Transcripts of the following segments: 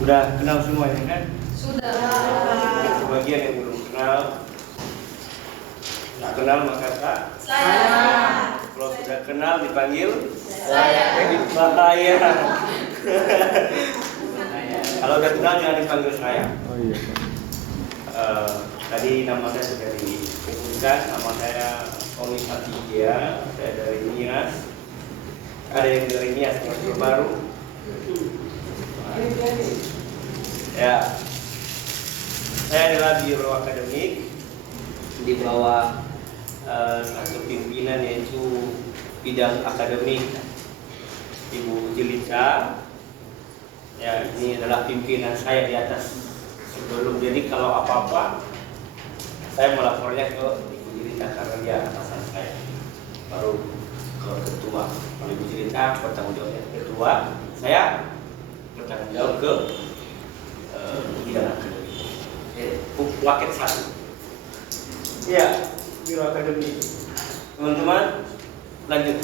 Udah kenal semuanya kan? Sudah. Sebagian yang belum kenal, nggak kenal maka tak. Saya. Kalau sudah kenal dipanggil Saya. Bahaya. Kalau udah kenal jangan dipanggil saya. Oh iya. Tadi nama saya sudah disebutkan, nama saya Tony Satya, saya dari Nias. Ada yang dari Nias yang baru. Ya, saya adalah biro akademik di bawah satu pimpinan yaitu bidang akademik Ibu Jilica. Ya, ini adalah pimpinan saya di atas sebelum. Jadi kalau apa-apa saya melapornya ke Ibu Jilica karena dia atasan saya. Baru ke ketua. Kalau Ibu Jilica bertanggung jawabnya ketua, saya bertanggung jawab ke bidang akademik. Waket 1. Iya, biro akademik. Teman-teman, lanjut.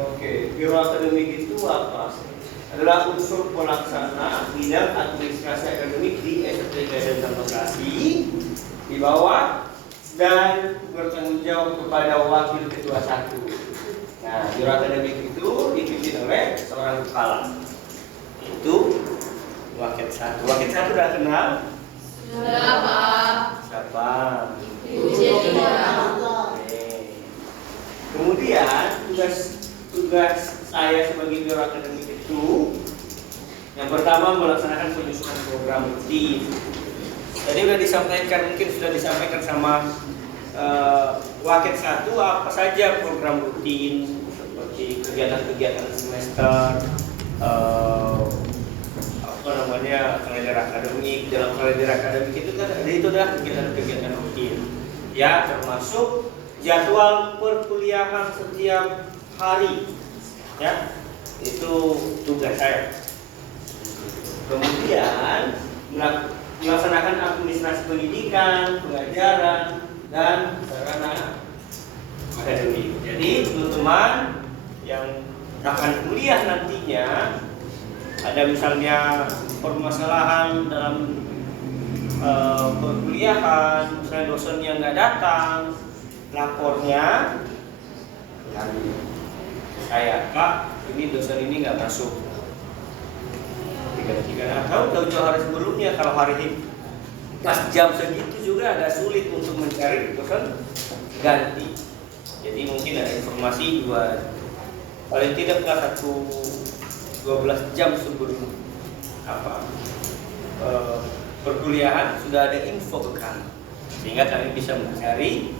Oke, biro akademik itu apa? Adalah unsur pelaksana bidang administrasi akademik di STK dan Demokrasi di bawah dan bertanggung jawab kepada wakil ketua 1. Nah, biro akademik itu dipimpin oleh seorang kepala. Itu wakil 1. Wakil 1 udah kenal? Sudah, Pak. Siapa? Ibu Jessica. Kemudian tugas saya sebagai biro akademik itu yang pertama melaksanakan penyusunan program rutin. Tadi sudah disampaikan, mungkin sudah disampaikan sama Waket 1 apa saja program rutin seperti kegiatan-kegiatan semester, kalender akademik. Dalam kalender akademik itu kan itu adalah kegiatan-kegiatan rutin ya, termasuk jadwal perkuliahan setiap hari ya, itu tugas saya. Kemudian melaksanakan administrasi pendidikan, pengajaran, dan sarana akademik. Jadi teman-teman yang akan kuliah nantinya, ada misalnya permasalahan dalam perkuliahan, misalnya dosen yang nggak datang, lapornya saya, Kak, ini dosen ini nggak masuk. Tiga atau jauh-jauh hari sebelumnya, kalau hari ini pas jam segitu juga agak sulit untuk mencari dosen ganti. Jadi mungkin ada informasi paling tidak 12 jam sebelum perkuliahan sudah ada info ke kami, sehingga kami bisa mencari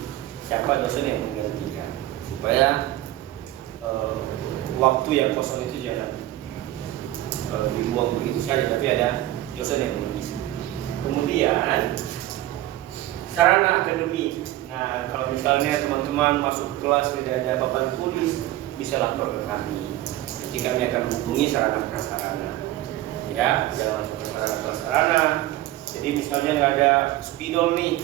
siapa dosen yang menggantikan, supaya waktu yang kosong itu jangan dibuang begitu saja, tapi ada dosen yang mengisi. Kemudian sarana akademik. Nah, kalau misalnya teman-teman masuk kelas tidak ada papan tulis, bisa lapor ke kami. Nanti kami akan hubungi sarana prasarana. Ya, jangan sampai sarana prasarana. Jadi misalnya nggak ada spidol nih,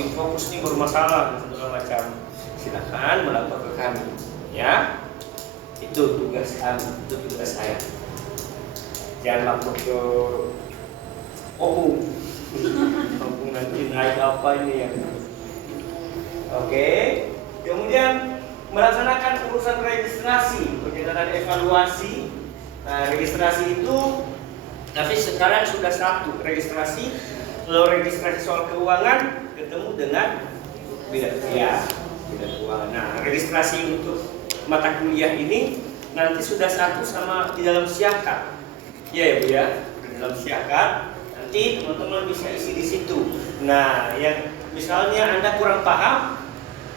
Infocus ini bermasalah dan segala macam, silakan melapor ke kami. Ya, itu tugas kami, itu tugas saya. Jangan lapor ke Opung nanti naik apa ini ya. Oke. Kemudian melaksanakan urusan registrasi, pencatatan evaluasi. Nah, registrasi itu tapi sekarang sudah satu registrasi. Kalau registrasi soal keuangan ketemu dengan bidang keuangan. Nah, registrasi untuk mata kuliah ini nanti sudah satu sama di dalam siakat. Ya, ya Bu ya, di dalam siakat. Nanti teman-teman bisa isi di situ. Nah, yang misalnya Anda kurang paham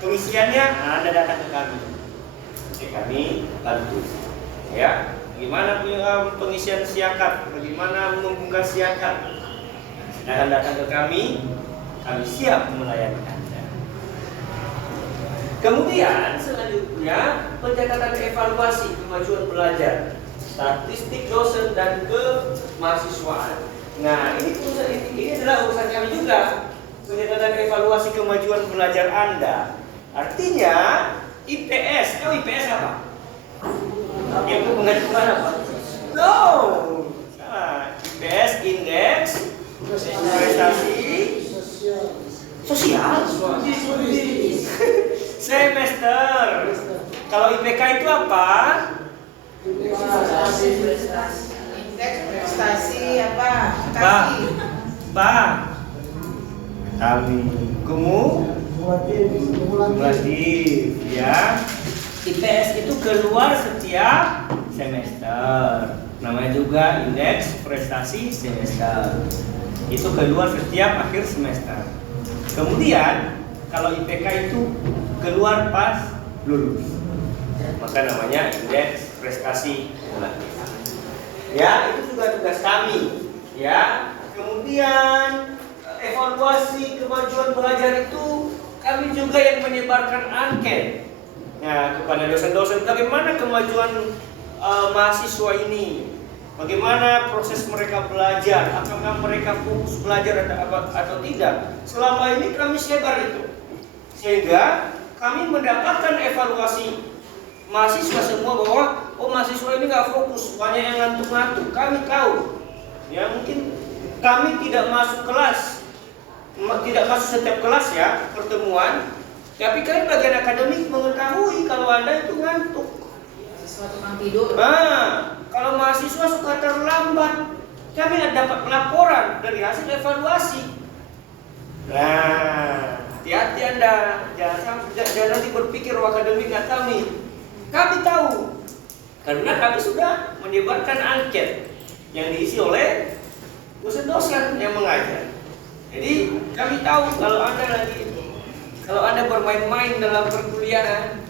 pengisiannya, Anda datang ke kami. Nanti kami bantu. Ya, gimana pengisian siakat? Bagaimana mengumpulkan siakat? Silahkan datang ke kami siap melayani Anda. Kemudian selanjutnya pencatatan evaluasi kemajuan belajar, statistik dosen dan kemahasiswaan. Nah, ini adalah urusan kami juga, pencatatan evaluasi kemajuan belajar Anda. Artinya IPS Tahu IPS apa? Yang penghitungan apa? No, salah. IPS indeks prestasi sosial. Semester. Kalau IPK itu apa? Indeks prestasi apa? Ba. Kami. Kumulatif, ya. IPS itu keluar setiap semester. Namanya juga indeks prestasi semester. Itu keluar setiap akhir semester. Kemudian kalau IPK itu keluar pas lulus, maka namanya indeks prestasi kumulatif. Ya, itu juga tugas kami. Ya, kemudian evaluasi kemajuan belajar itu kami juga yang menyebarkan angket. Nah, kepada dosen-dosen bagaimana kemajuan mahasiswa ini, bagaimana proses mereka belajar, apakah mereka fokus belajar atau tidak. Selama ini kami sebar itu, sehingga kami mendapatkan evaluasi mahasiswa semua bahwa mahasiswa ini nggak fokus, banyak yang ngantuk-ngantuk. Kami tahu, ya mungkin kami tidak masuk kelas, tidak masuk setiap kelas ya pertemuan, tapi kami bagian akademik mengetahui kalau Anda itu ngantuk. Sesuatu yang tidur. Kalau mahasiswa suka terlambat, kami dapat laporan dari hasil evaluasi. Nah, hati-hati Anda, jangan nanti berpikir akademik nggak tahu nih. Kami tahu, karena kami sudah menyebarkan angket yang diisi oleh dosen-dosen yang mengajar. Jadi kami tahu kalau Anda bermain-main dalam perkuliahan,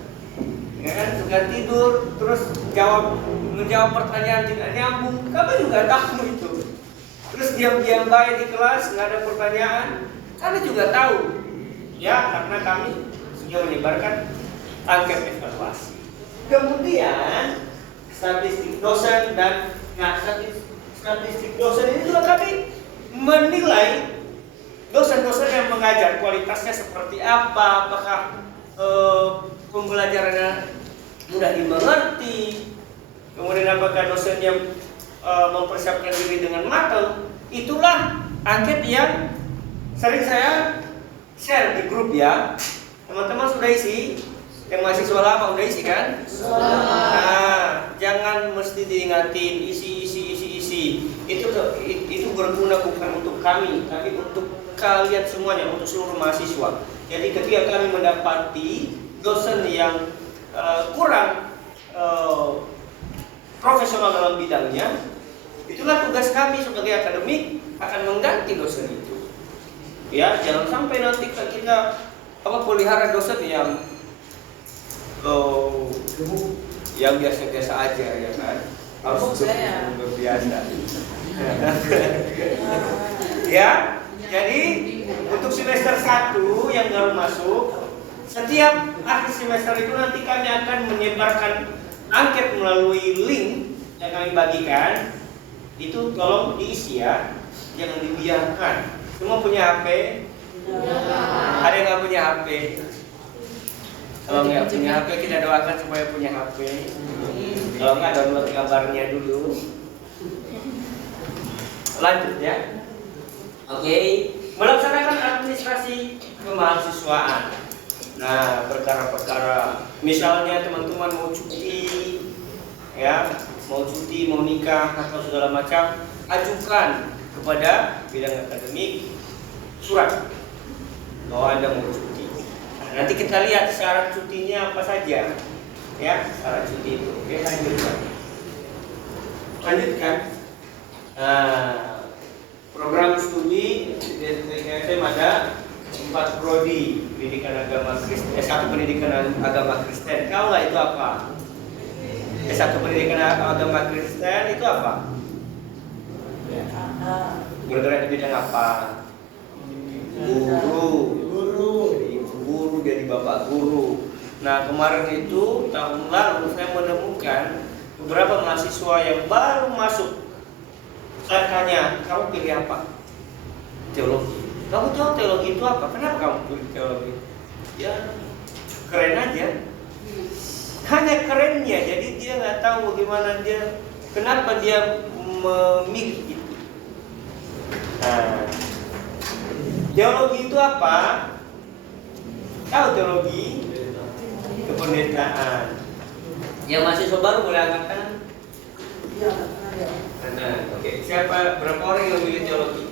ya kan, suka tidur, terus menjawab pertanyaan tidak nyambung, kami juga tahu itu. Terus diam-diam baik di kelas, nggak ada pertanyaan, kami juga tahu. Ya, karena kami sudah menyebarkan angket evaluasi. Kemudian statistik dosen statistik dosen ini juga kami menilai dosen-dosen yang mengajar kualitasnya seperti apa, apakah pembelajarannya mudah dimengerti, kemudian apakah dosen yang mempersiapkan diri dengan matang. Itulah angket yang sering saya share di grup ya. Teman-teman sudah isi? Yang mahasiswa lama udah isi kan? Nah, jangan mesti diingatin isi. Itu berguna bukan untuk kami, tapi untuk kalian semuanya, untuk seluruh mahasiswa. Jadi ketika kami mendapati dosen yang kurang profesional dalam bidangnya, itulah tugas kami sebagai akademik akan mengganti dosen itu. Ya, jangan sampai nanti kita pelihara dosen yang biasa-biasa aja ya kan, harus berbiasa. Ya, jadi untuk semester 1 yang baru masuk, setiap akhir semester itu nanti kami akan menyebarkan angket melalui link yang kami bagikan. Itu tolong diisi ya, jangan dibiarkan. Semua punya HP? Ada yang nggak punya HP? Kalau nggak punya HP, kita doakan supaya punya HP. Kalau nggak, download gambarnya dulu. Lanjut ya. Oke, melaksanakan administrasi kemahasiswaan. Nah, perkara-perkara, misalnya teman-teman mau cuti, ya, mau nikah atau segala macam, ajukan kepada bidang akademik surat bahwa Anda mau cuti. Nanti kita lihat syarat cutinya apa saja, ya, syarat cuti itu. Oke, lanjutkan. Nah, program studi di STM ada 4 prodi, pendidikan agama Kristen, S1 pendidikan agama Kristen. Tahu nggak itu apa? S1 pendidikan agama Kristen itu apa? Bergerak di bidang apa? Guru, jadi bapak guru. Nah, kemarin itu tahun lalu saya menemukan beberapa mahasiswa yang baru masuk. Saya tanya, kamu pilih apa? Teologi. Kamu tahu teologi itu apa? Kenapa kamu pilih teologi? Ya, keren aja. kerennya, jadi dia nggak tahu bagaimana kenapa dia memilih itu. Nah, teologi itu apa? Tahu teologi? Kependetaan. Yang mahasiswa baru boleh angkat tangan? Nah, oke. Siapa? Berapa orang yang memilih teologi?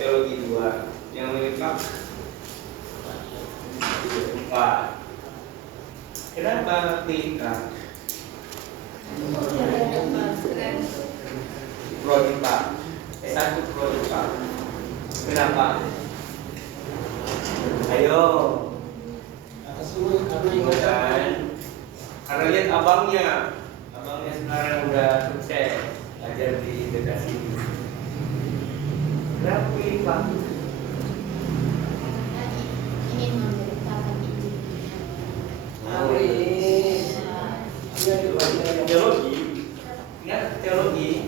Teologi 2. Yang memilih Pak? 4. Kenapa pilih Pak? Prodi Pak. Satu prodi Pak. Kenapa? Ayo. Kan? Karena lihat abangnya sekarang udah sukses ajar di dekat sini. Kenapa pilih Pak? Ingin memberitakan Injil. Teologi, ingat teologi.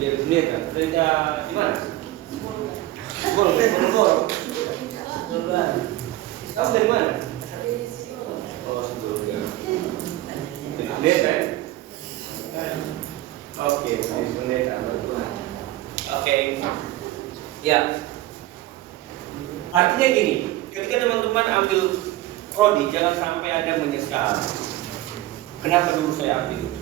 Lihat kan, cerita di mana? Bogor. Kamu dari mana? Oh, sebelumnya. Lihat kan? Oke, Oke. Ya. Artinya gini, ketika teman-teman ambil prodi, jangan sampai Anda menyesal. Kenapa dulu saya ambil?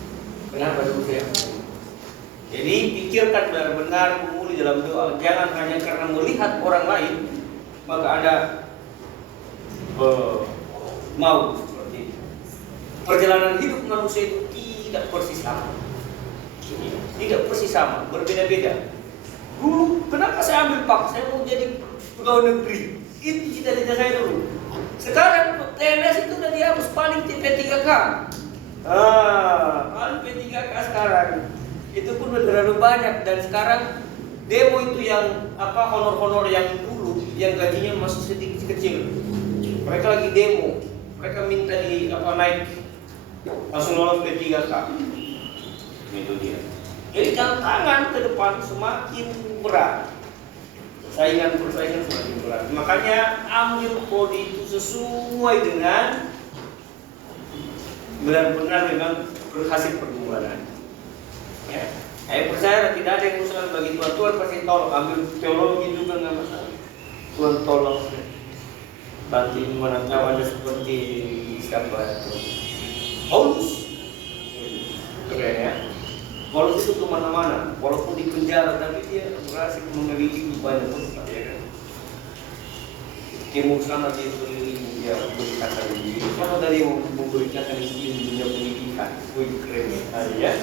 Jadi pikirkan benar-benar, gumuli dalam doa. Jangan hanya karena melihat orang lain maka Anda mau seperti itu. Perjalanan hidup manusia itu tidak persis sama, berbeda-beda. Dulu kenapa saya ambil Pak? Saya mau jadi pegawai negeri. Itu cita-cita saya dulu. Sekarang TNS itu udah dihapus, paling P3K. Paling P3K sekarang. Itu pun udah terlalu banyak, dan sekarang demo itu yang honor-honor yang dulu yang gajinya masih sedikit kecil. Mereka lagi demo, mereka minta naik langsung lolos P3K. Itu dia. Jadi tantangan ke depan semakin berat. Persaingan semakin berat. Makanya ambil prodi itu sesuai dengan benar-benar dengan berhasil pergumulan. Ya, saya percaya tidak ada yang mustahil bagi Tuhan. Tuhan pasti tolong. Ambil teologi juga nggak masalah. Tuhan tolong. Bantu menantau Anda seperti siapa itu? Paulus. Keren ya. Paulus itu kemana-mana, walaupun di penjara, tapi dia berhasil memiliki banyak tempat, ya kan? Timur sana dia keliling, dia berkata begini. Kalau dari memberitakan Injil dunia pendidikan, keren ya.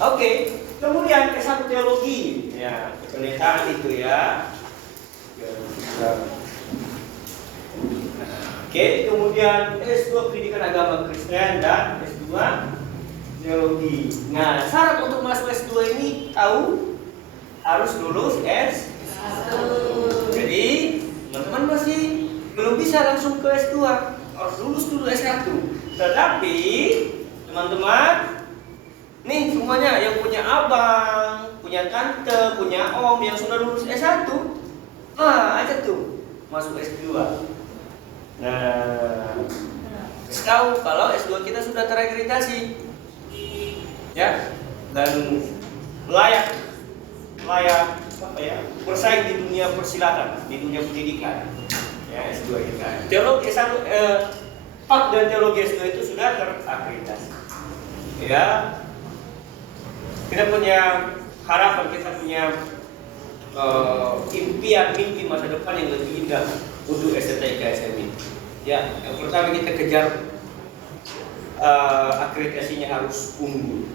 Oke, kemudian S1 teologi, ya pendeta itu ya. Oke, kemudian S2 pendidikan agama Kristen dan S2 teologi. Nah, syarat untuk masuk S2 ini tahu harus lulus S1. Jadi teman-teman masih belum bisa langsung ke S2, harus lulus dulu S1. Tetapi teman-teman, nih semuanya yang punya abang, punya tante, punya om yang sudah lulus S1, aja tuh masuk S2. Nah, tahu kalau S2 kita sudah terakreditasi, ya, dan layak bersaing di dunia persilatan, di dunia pendidikan, ya S2 kita. Teologi S1, PAK dan teologi S2 itu sudah terakreditasi. Ya, kita punya harapan, kita punya mimpi masa depan yang lebih indah untuk STIK SMI. Ya, yang pertama kita kejar akreditasinya harus unggul.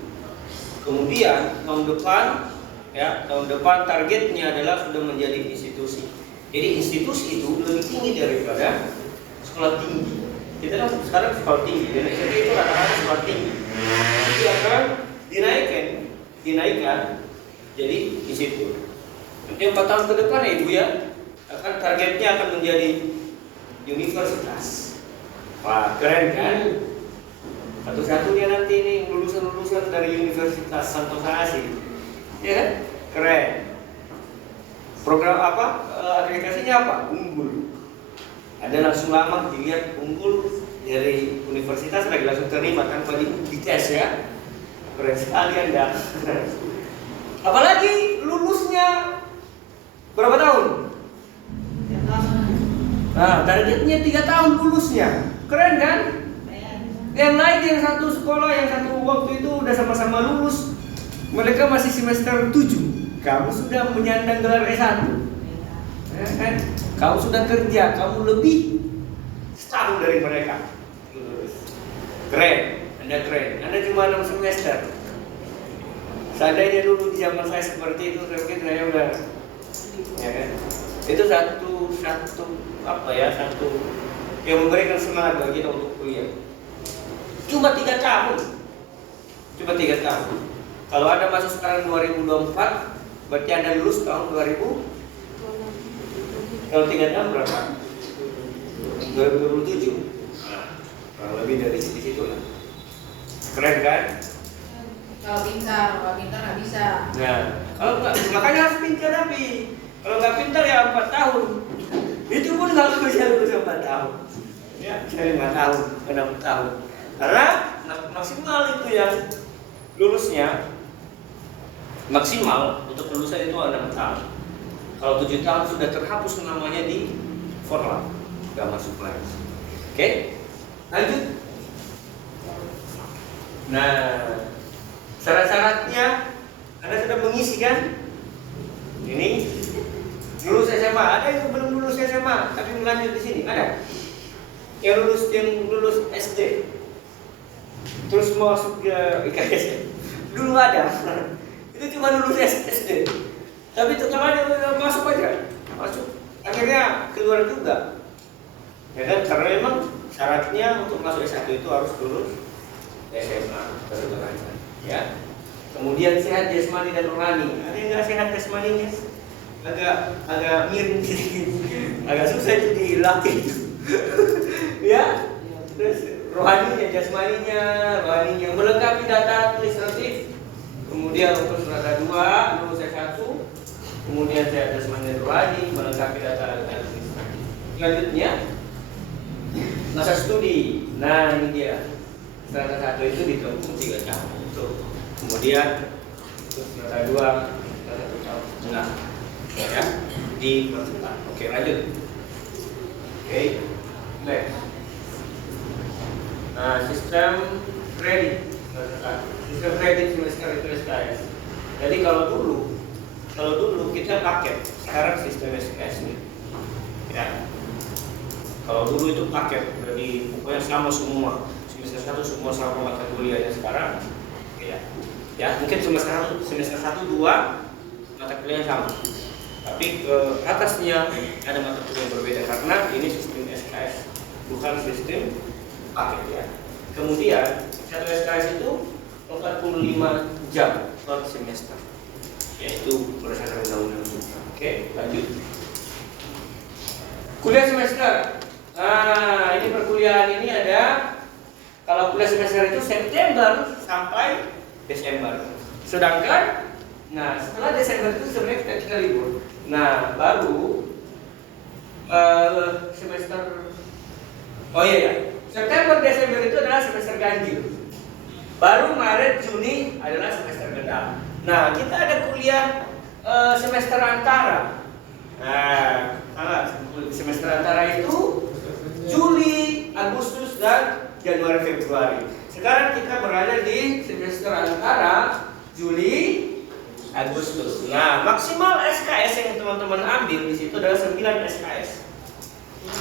Kemudian tahun depan targetnya adalah sudah menjadi institusi. Jadi institusi itu lebih tinggi daripada sekolah tinggi. Kita kan sekarang sekolah tinggi, dan itu rata-rata sekolah tinggi. Itu akan dinaikkan jadi institut. Nanti 4 tahun ke depan ya Ibu ya, akan targetnya akan menjadi universitas. Wah, keren kan? Satu-satunya nanti ini lulusan dari Universitas Santosa Asih, ya kan? Keren. Program apa? Aplikasinya apa? Unggul. Ada langsung lama dilihat unggul, dari universitas lagi langsung terima tanpa dites ya. Keren sekali Anda. Apalagi lulusnya berapa tahun? Ya, lama. Nah, targetnya 3 tahun lulusnya. Keren kan? Yang lain yang satu sekolah, yang satu waktu itu udah sama-sama lulus. Mereka masih semester 7. Kamu sudah menyandang gelar S1. Ya kan? Kamu sudah kerja, kamu lebih setahun dari mereka. Keren, Anda keren. Anda cuma 6 semester. Seandainya dulu di zaman saya seperti itu, mungkin saya udah, ya kan? Itu satu yang memberikan semangat bagi kita untuk kuliah. Cuma 3 tahun. Kalau Anda masuk sekarang 2024, berarti Anda lulus tahun 2000. Kalau 3 tahun berapa? 2027. Kurang lebih dari situ lah. Keren kan? Kalau pintar nggak bisa. Nah, kalau nggak, makanya harus pintar tapi kalau nggak pintar ya 4 tahun. Itu pun nggak bisa lulus 4 tahun. Ya, saya 5 tahun, 6 tahun. Karena maksimal itu yang lulusnya maksimal untuk lulusan itu 6 tahun. Kalau 7 tahun sudah terhapus namanya di forlam, nggak masuk lagi. Oke, lanjut. Nah, syarat-syaratnya Anda sudah mengisi kan? Ini lulus SMA. Ada yang belum lulus SMA tapi melanjut di sini? Ada? Yang lulus SD terus masuk ke IKS. Dulu ada. Itu cuma lulus SD. Tapi tetap aja masuk aja. Masuk. Akhirnya keluar juga. Ya kan? Karena memang syaratnya untuk masuk S1 itu harus lulus SMA. Ya. Kemudian sehat jasmani dan rohani. Ada yang nggak sehat jasmaninya? Agak miring sedikit. Agak susah itu dilatih. Ya. Terus rohaninya, jasmaninya melengkapi data administratif. Kemudian untuk strata 2 lulus S1. Kemudian sehat jasmani dan rohani melengkapi data administratif. Selanjutnya masa studi. Nah, ini dia. Strata 1 itu ditempuh 3 tahun. Kemudian strata 2 1 tahun setengah. Ya, di pertengahan. Oke, lanjut. Oke. Next. Nah, sistem kredit. Sistem kredit semester itu SKS. Jadi kalau dulu kita paket, sekarang sistem SKS nih. Ya. Kalau dulu itu paket, jadi pokoknya sama semua. Semester 1 semua sama mata kuliahnya sekarang. Ya, mungkin semester 1 2 mata kuliah sama. Tapi ke atasnya ada mata kuliah yang berbeda karena ini sistem SKS, bukan sistem paket ya. Kemudian satu SKS itu 45 jam per semester, yaitu berdasarkan undang-undang juga. Oke, lanjut. Kuliah semester. Nah, ini perkuliahan ini ada. Kalau kuliah semester itu September sampai Desember. Sedangkan, nah setelah Desember itu sebenarnya kita libur. Nah, baru semester. Oh iya. September Desember itu adalah semester ganjil. Baru Maret Juni adalah semester genap. Nah, kita ada kuliah semester antara. Nah, semester antara itu Juli, Agustus dan Januari Februari. Sekarang kita berada di semester antara Juli, Agustus. Nah, maksimal SKS yang teman-teman ambil di situ adalah 9 SKS.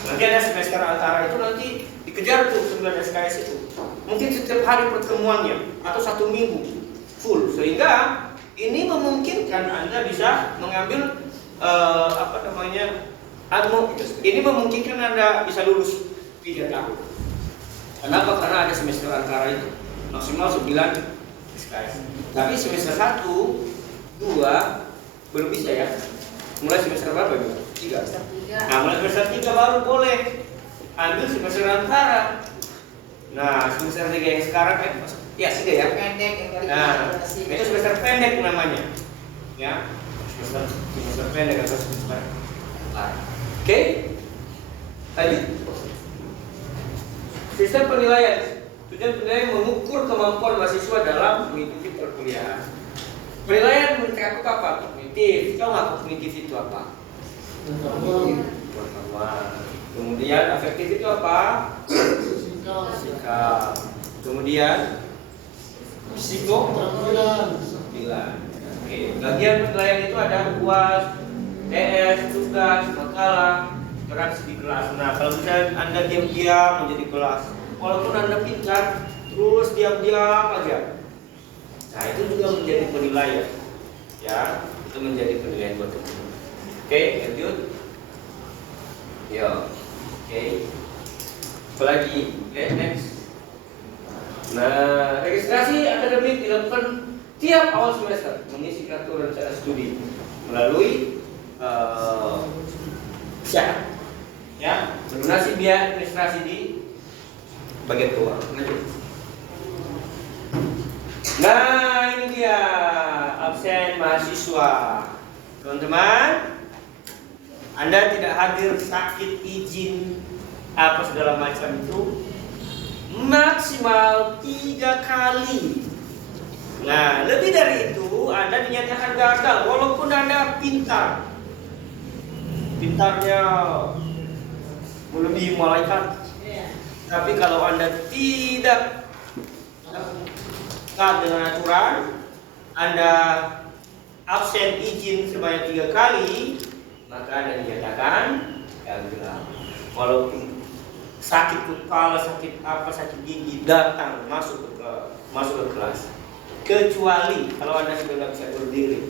Nanti ada semester antara itu nanti dikejar tuh 9 SKS itu. Mungkin setiap hari pertemuannya atau 1 minggu full, sehingga ini memungkinkan Anda bisa mengambil ini memungkinkan Anda bisa lulus 3 tahun. Kenapa? Karena ada semester antara itu maksimal 9 SKS. Tapi semester 1, 2 belum bisa ya. Mulai semester berapa ya? 3. Nah, mulai semester 3 baru boleh ambil semester antara. Nah, semester 3 yang sekarang ya 3 ya. Pendek yang dari Nah, itu semester pendek namanya. Ya. Semester pendek atau semester antara. Oke? Lanjut. Sistem penilaian. Tujuan penilaian mengukur kemampuan mahasiswa dalam mengikuti perkuliahan. Penilaian menurut aku apa? Kognitif. Tahu nggak kognitif itu apa? Pengetahuan. Kemudian afektif itu apa? Sikap. Kemudian psikomotoran. Oke. Bagian penilaian itu ada UAS, TS, tugas, makalah, interaksi di kelas. Nah, kalau misalnya Anda diam-diam menjadi kelas, walaupun Anda pintar, terus diam-diam aja. Nah, itu juga menjadi penilaian. Ya, itu menjadi penilaian buat teman-teman. Oke, lanjut. Yo. Oke. Apalagi? Oke, next. Nah, registrasi akademik dilakukan tiap awal semester mengisi kartu rencana studi melalui syarat. Ya, melunasi biaya administrasi di bagian keuangan. Lanjut. Nah, ini dia absen mahasiswa. Teman-teman, Anda tidak hadir, sakit, izin, apa segala macam itu maksimal 3 kali. Nah, lebih dari itu Anda dinyatakan gagal walaupun Anda pintar. Pintarnya melebihi malaikat. Tapi kalau Anda tidak taat dengan aturan, Anda absen izin sebanyak 3 kali, maka Anda dinyatakan gagal. Walaupun sakit kepala, sakit apa, sakit gigi, datang masuk ke kelas. Kecuali kalau Anda sudah nggak bisa berdiri.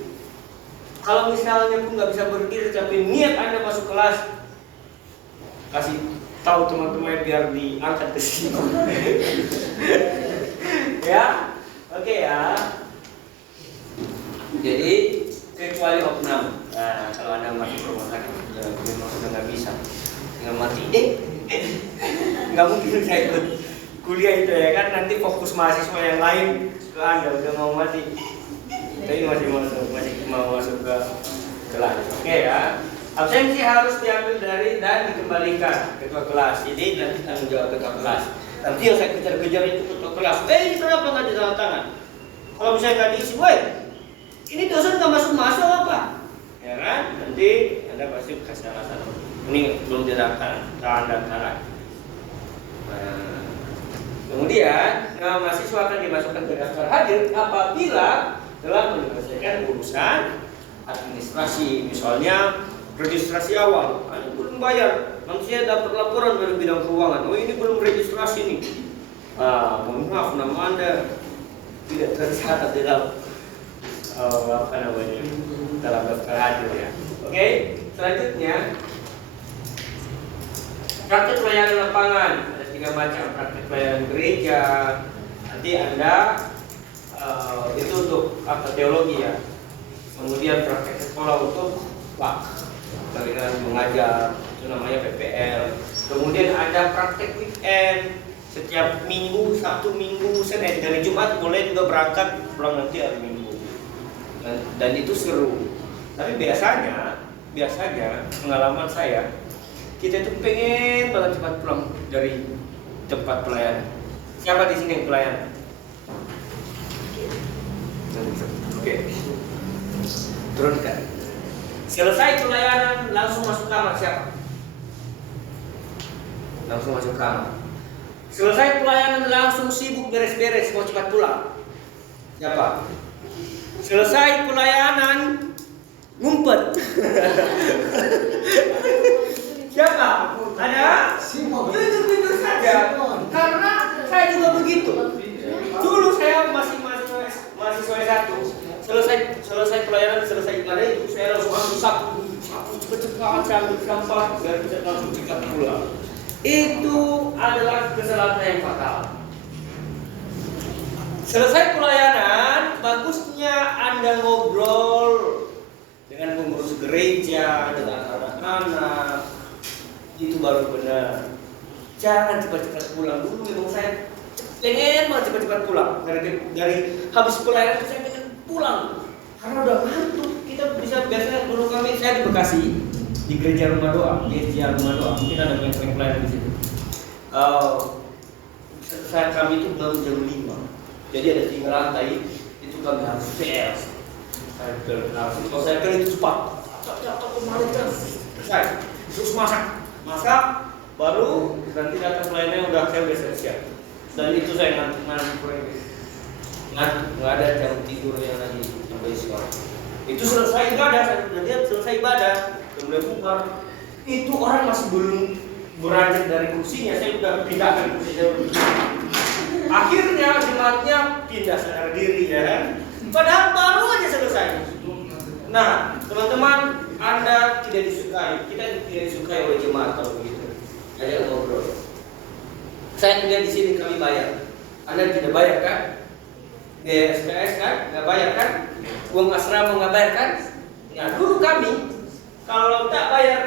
Kalau misalnya pun nggak bisa berdiri, tapi niat Anda masuk kelas, kasih tahu teman-teman biar diangkat ke sini. Ya, oke ya. Jadi kecuali oknum. Nah, kalau Anda masuk ke rumah sakit, memang sudah nggak bisa, nggak mati. Nggak mungkin saya ikut kuliah itu ya kan, nanti fokus mahasiswa yang lain ke Anda udah mau mati. Tapi masih mau masuk ke kelas. Oke ya. Absensi harus diambil dari dan dikembalikan ketua kelas. Jadi nanti tanggung jawab ketua kelas. Nanti yang saya kejar-kejar itu ketua kelas. Ini kenapa nggak ditandatangan? Kalau misalnya nggak diisi, woi, ini dosen nggak masuk apa? Ya kan? Nanti Anda pasti kasih alasan. Ini belum ditandatangan. Kemudian mahasiswa akan dimasukkan ke daftar hadir apabila telah menyelesaikan urusan administrasi, misalnya registrasi awal, ini belum bayar, nanti saya dapat laporan dari bidang keuangan, oh ini belum registrasi nih, mohon maaf nama Anda tidak tercatat di dalam dalam daftar hadir ya. Oke, selanjutnya praktek pelayanan lapangan. Ada 3 macam praktek pelayanan gereja. Nanti Anda itu untuk teologi ya. Kemudian praktek sekolah untuk pelayanan mengajar, itu namanya PPL. Kemudian ada praktek weekend setiap minggu, Sabtu, Minggu, Senin. Dari Jumat boleh juga berangkat, pulang nanti hari Minggu. Dan itu seru. Tapi biasanya pengalaman saya, kita itu pengen banget cepat pulang dari tempat pelayanan. Siapa di sini yang pelayanan? Oke. Turunkan. Selesai pelayanan langsung masuk kamar siapa? Langsung masuk kamar. Selesai pelayanan langsung sibuk beres-beres mau cepat pulang. Siapa? Selesai pelayanan ngumpet. Siapa? Ada? Jujur saja. Karena saya juga begitu. Dulu saya masih mahasiswa S1. Selesai pelayanan, selesai ibadah itu saya langsung ambil sapu cepat-cepat, saya ambil sampah biar bisa langsung cepat pulang. Itu adalah kesalahan yang fatal. Selesai pelayanan, bagusnya Anda ngobrol dengan pengurus gereja, dengan anak-anak, itu baru benar. Jangan cepat-cepat pulang. Dulu memang saya pengen banget cepat-cepat pulang. Dari habis pelayanan saya pengen pulang karena udah ngantuk. Kita bisa biasanya dulu saya di Bekasi di gereja rumah doa, mungkin ada yang pelayanan di situ. Saat kami itu baru jam 5. Jadi ada 3 lantai, itu kami harus fair. Kalau saya kan itu cepat. Selesai. Terus masak, baru nanti datang kliennya udah saya udah siap. Dan itu saya ngantuk nggak ada jam tidur yang lagi sampai sekarang. Itu selesai ibadah, saya sudah lihat selesai ibadah, kemudian bubar. Itu orang masih belum beranjak dari kursinya, saya sudah pindahkan kursi saya. Akhirnya jemaatnya pindah sadar diri ya kan. Padahal baru aja selesai. Nah, teman-teman, Anda tidak disukai, kita tidak disukai oleh jemaat kalau begitu. Ayo ngobrol. Saya tinggal di sini, kami bayar. Anda tidak bayar kan? Biaya SPS kan? Nggak bayar kan? Uang asrama nggak bayar kan? Nah, dulu kami kalau tak bayar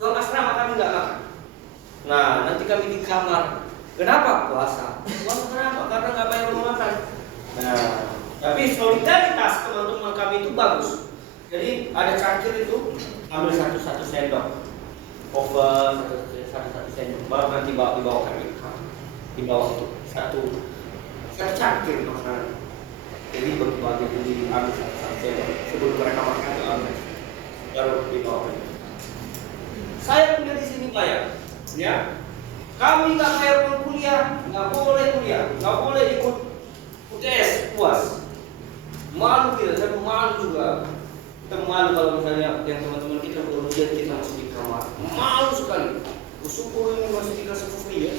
uang asrama kami nggak makan. Nah, nanti kami di kamar. Kenapa? Puasa. Puasa kenapa? Karena nggak bayar uang makan. Nah, tapi solidaritas teman-teman kami itu bagus. Jadi ada cangkir itu ambil satu sendok, over satu sendok, baru nanti dibawa kami di bawah itu satu cangkir makanan. Jadi berbagi beli ambil satu sendok sebelum mereka makan itu ambil, baru dibawa kami. Saya kuliah di sini bayar, ya. Kami nggak bayar uang kuliah, nggak boleh ikut UTS puas. Malu kita, saya malu juga. Kita malu kalau misalnya yang teman-teman kita berujian kita masuk di kamar, malu sekali. Bersyukur ini masih dikasih free ya,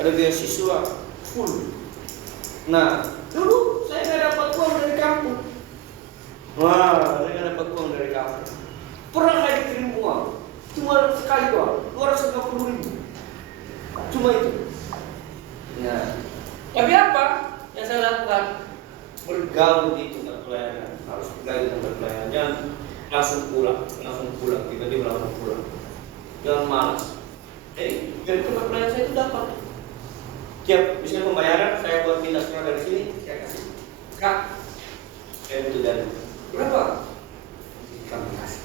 ada beasiswa full. Nah, dulu saya nggak dapat uang dari kampung. Wah, saya nggak dapat uang dari kampung. Pernah saya dikirim uang, cuma sekali doang, 250.000. Cuma itu. Nah, tapi apa yang saya lakukan? Bergaul di tempat pelayanan, harus bergaul di tempat pelayanan. Jangan langsung pulang, tiba-tiba langsung pulang. Jangan malas. Jadi dari tempat pelayanan saya itu dapat. Tiap misalnya pembayaran saya buat minta semua dari sini, saya kasih. Kak, saya butuh dana. Berapa? Kami kasih.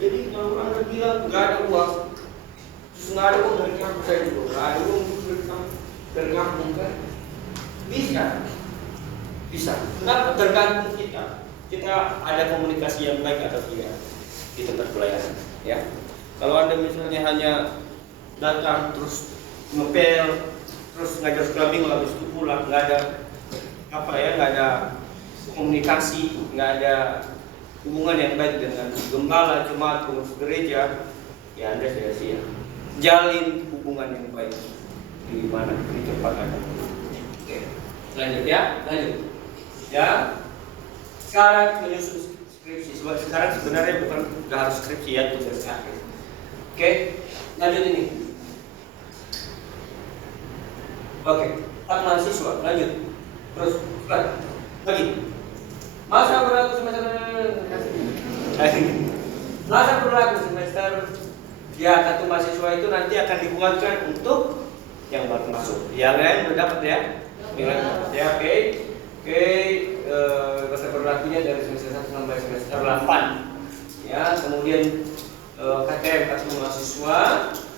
Jadi kalau Anda bilang nggak ada uang, terus nggak ada uang dari kampung saya juga, nggak ada uang dari kampung kan? Bisa. Kenapa? Tergantung kita. Kita ada komunikasi yang baik atau tidak di tempat pelayanan. Ya. Kalau Anda misalnya hanya datang terus ngepel, terus ngajar sekolah minggu habis itu pulang, nggak ada nggak ada komunikasi, nggak ada hubungan yang baik dengan gembala, jemaat, pengurus gereja, ya Anda sia-sia. Jalin hubungan yang baik di mana di tempat Anda. Oke. Lanjut ya, sekarang menyusun skripsi. Sekarang sebenarnya bukan nggak harus skripsi ya, tugas akhir. Oke, lanjut ini. Oke, Pak mahasiswa, lanjut. Terus, lagi. Masa berlaku semester ya, kartu mahasiswa itu nanti akan dibuatkan untuk yang baru masuk. Yang lain udah dapat ya. Ya, oke, masa berlakunya dari semester 1 sampai semester 8. Ya, kemudian KTM kartu mahasiswa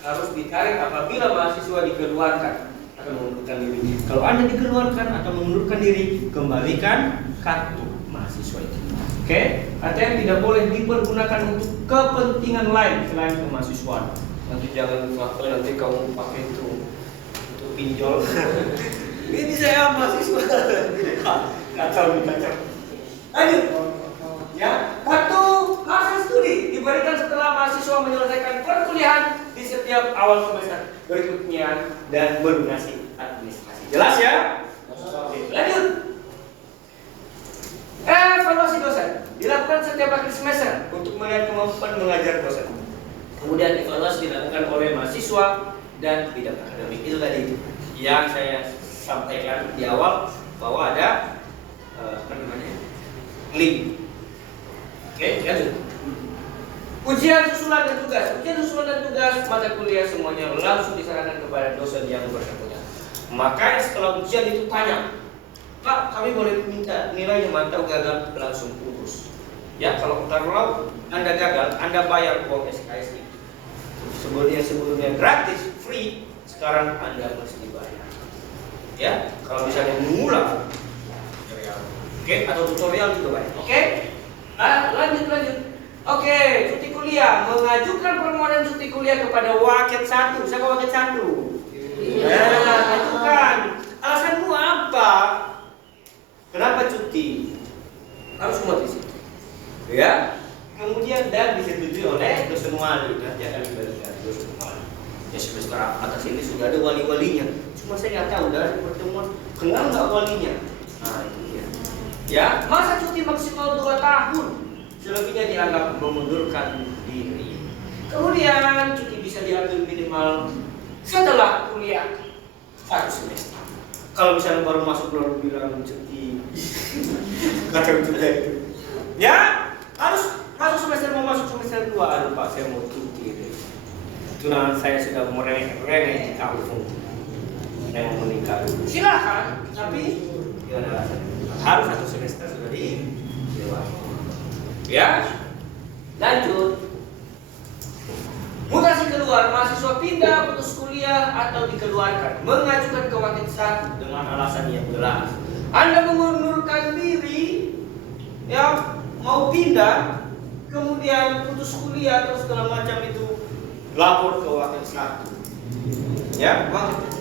harus ditarik apabila mahasiswa dikeluarkan atau mengundurkan diri. Kalau Anda dikeluarkan atau mengundurkan diri, kembalikan kartu mahasiswa itu. Oke, KTM tidak boleh dipergunakan untuk kepentingan lain selain kemahasiswaan. Nanti jangan sampai nanti kamu pakai itu untuk pinjol. Ini saya mahasiswa. Kacau. Lanjut. Ya, kartu hasil studi diberikan setelah mahasiswa menyelesaikan perkuliahan di setiap awal semester berikutnya dan melunasi administrasi. Jelas ya? Oke, lanjut. Evaluasi dosen dilakukan setiap akhir semester untuk melihat kemampuan mengajar dosen. Kemudian evaluasi dilakukan oleh mahasiswa dan bidang akademik. Itu tadi yang saya sampaikan di awal bahwa ada link. Oke, lanjut. Ujian susulan dan tugas mata kuliah semuanya langsung diserahkan kepada dosen yang bersangkutan. Makanya setelah ujian itu tanya, Pak, kami boleh minta nilainya, mantap gagal langsung urus. Ya, kalau taruhlah Anda gagal, Anda bayar uang SKS itu. Sebelumnya gratis, free, sekarang Anda mesti bayar. Ya, kalau misalnya mengulang tutorial, oke, atau tutorial juga bayar. Oke, lanjut. Oke, cuti kuliah, mengajukan permohonan cuti kuliah kepada Waket 1. Siapa Waket 1? Ya, ajukan. Alasanmu apa? Kenapa cuti? Harus semua di situ. Ya. Kemudian dan disetujui oleh dosen wali. Nanti akan diberikan dosen wali. Ya semester atas ini sudah ada wali-walinya. Cuma saya nggak tahu dari pertemuan kenal nggak walinya. Nah itu dia. Ya, masa cuti maksimal 2 tahun. Selebihnya dianggap mengundurkan diri. Kemudian cuti bisa diambil minimal setelah kuliah 1 semester. Kalau misalnya baru masuk lalu bilang cuti, kacau juga itu. Ya, harus masuk semester, mau masuk semester 2. Aduh Pak, saya mau cuti. Tunangan saya sudah merengek di kampung. Saya mau menikah dulu. Silakan, tapi gimana alasannya? Harus 1 semester sudah di dewasa. Ya, lanjut. Mutasi keluar, mahasiswa pindah, putus kuliah atau dikeluarkan, mengajukan ke Waket 1 dengan alasan yang jelas. Anda mengundurkan diri, ya, mau pindah, kemudian putus kuliah atau segala macam itu, lapor ke Waket 1. Ya,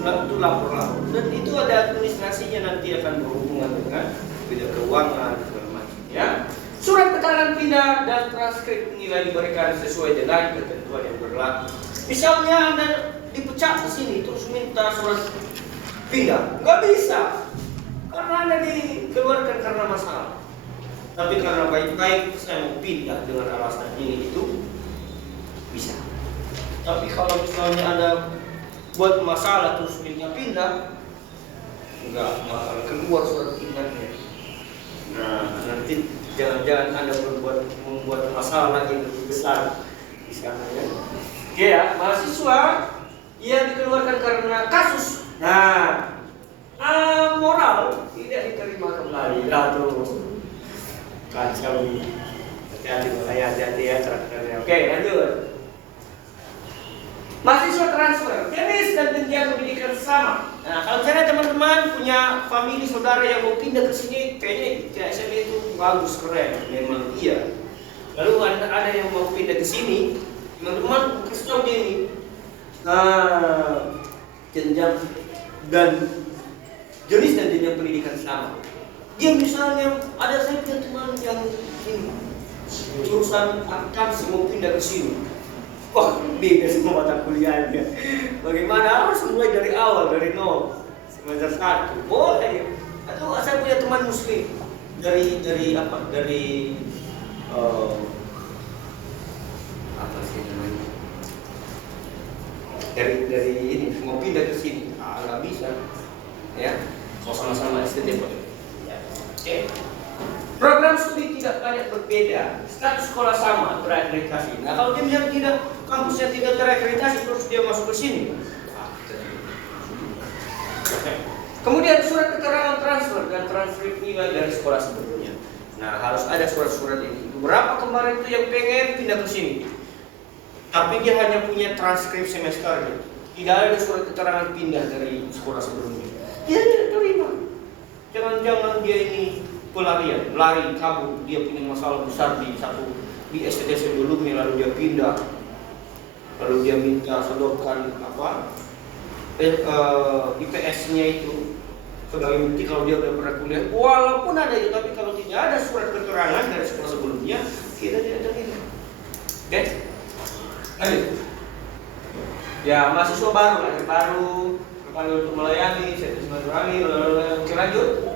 itu lapor. Dan itu ada administrasinya, nanti akan berhubungan dengan bidang keuangan segala macam. Ya. Surat keterangan pindah dan transkrip nilai diberikan sesuai dengan ketentuan yang berlaku. Misalnya Anda dipecat di sini terus minta surat pindah, nggak bisa, karena Anda dikeluarkan karena masalah. Tapi karena baik-baik saya mau pindah dengan alasan ini itu bisa. Tapi kalau misalnya Anda buat masalah terus minta pindah, nggak bakal keluar surat pindahnya. Nah nanti jangan-jangan Anda membuat masalah lagi lebih besar di sana ya. Oke ya, mahasiswa yang dikeluarkan karena kasus, nah moral tidak diterima kembali. Aduh, kacau. Hati-hati ya terakhirnya. Oke, lanjut. Mahasiswa transfer, jenis dan jenjang pendidikan sama. Nah, kalau misalnya teman-teman punya famili saudara yang mau pindah ke sini, kayaknya ITSM itu bagus, keren, memang iya. Lalu ada yang mau pindah ke sini, teman-teman kasih tahu dia ini. Nah, jenjang dan jenis dan jenjang pendidikan sama. Dia misalnya ada saya punya teman yang ini jurusan akuntansi mau pindah ke sini. Wah, beda semua mata kuliahnya. Bagaimana harus mulai dari awal, dari nol, semester 1. Boleh. Atau saya punya teman muslim dari apa? Dari apa sih namanya? Dari ini mau pindah ke sini. Nggak bisa. Ya. Kalau sama-sama STT boleh. Ya. Oke. Program studi tidak banyak berbeda, status sekolah sama, berakreditasi. Nah kalau dia misalnya tidak, kampusnya tidak terakreditasi terus dia masuk ke sini. Kemudian surat keterangan transfer dan transkrip nilai dari sekolah sebelumnya. Nah harus ada surat-surat ini. Berapa kemarin itu yang pengen pindah ke sini, tapi dia hanya punya transkrip semesternya, tidak ada surat keterangan pindah dari sekolah sebelumnya. Dia tidak terima. Jangan-jangan dia ini pelarian, lari, kabur, dia punya masalah besar di STT sebelumnya, lalu dia pindah, lalu dia minta sodorkan apa IPS-nya itu sebagai bukti kalau dia sudah pernah kuliah. Walaupun ada itu, tapi kalau tidak ada surat keterangan dari sekolah sebelumnya, kita tidak terima. Oke? Lanjut. Ya, mahasiswa baru, berpanggil untuk melayani, servis maturami, lanjut.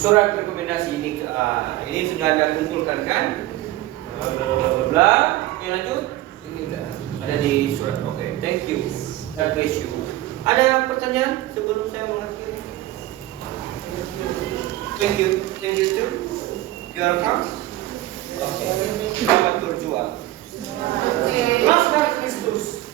Surat rekomendasi ini sudah Anda kumpulkan kan? Bla. Oke, lanjut. Ini udah ada di surat. Oke, thank you. God bless you. Ada pertanyaan sebelum saya mengakhiri? Thank you too. You are welcome. Oke. Selamat berjuang. Last Kristus.